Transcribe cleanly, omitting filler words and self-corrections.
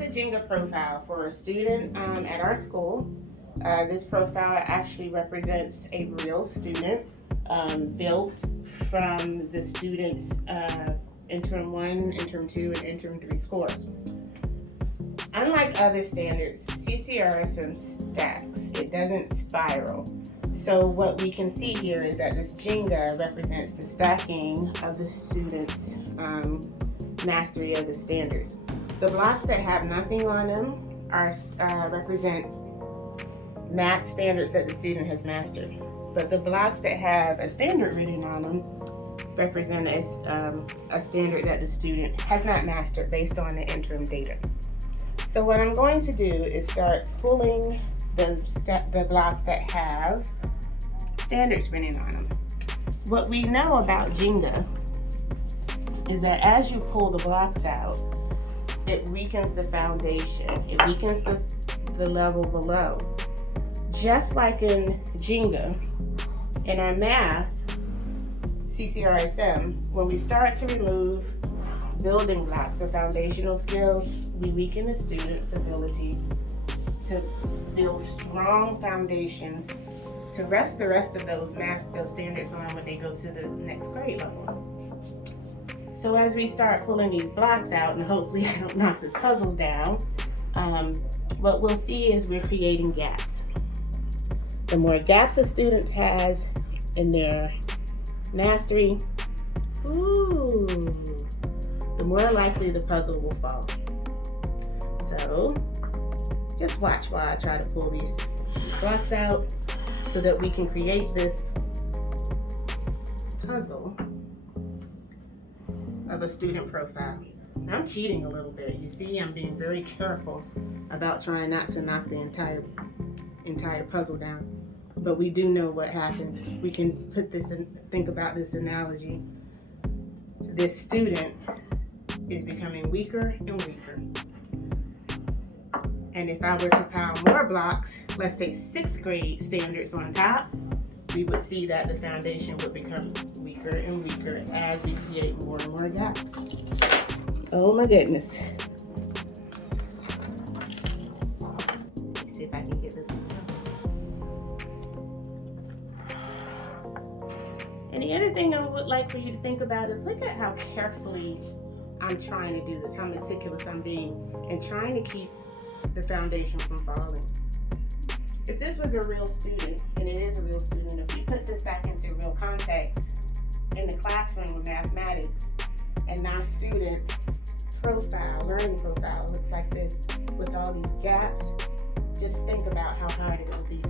is a Jenga profile for a student at our school. This profile actually represents a real student built from the student's interim 1, interim 2, and interim 3 scores. Unlike other standards, CCRSM stacks. It doesn't spiral. So what we can see here is that this Jenga represents the stacking of the student's mastery of the standards. The blocks that have nothing on them represent math standards that the student has mastered. But the blocks that have a standard written on them represent a standard that the student has not mastered based on the interim data. So what I'm going to do is start pulling the blocks that have standards written on them. What we know about Jenga is that as you pull the blocks out, it weakens the foundation. It weakens the level below. Just like in Jenga, in our math, CCRSM, when we start to remove building blocks or foundational skills, we weaken the student's ability to build strong foundations to rest the rest of those standards on when they go to the next grade level. So as we start pulling these blocks out, and hopefully I don't knock this puzzle down, what we'll see is we're creating gaps. The more gaps a student has in their mastery, the more likely the puzzle will fall. So just watch while I try to pull these blocks out so that we can create this puzzle of a student profile. I'm cheating a little bit. You see, I'm being very careful about trying not to knock the entire puzzle down. But we do know what happens. We can put this and think about this analogy. This student is becoming weaker and weaker. And if I were to pile more blocks, let's say 6th grade standards on top, we would see that the foundation would become weaker and weaker as we create more and more gaps. Oh my goodness. Let's see if I can get this one. And the other thing I would like for you to think about is look at how carefully I'm trying to do this, how meticulous I'm being, and trying to keep the foundation from falling. If this was a real student, and it is a real student, if we put this back into real context in the classroom with mathematics, and our student profile, learning profile looks like this with all these gaps, just think about how hard it will be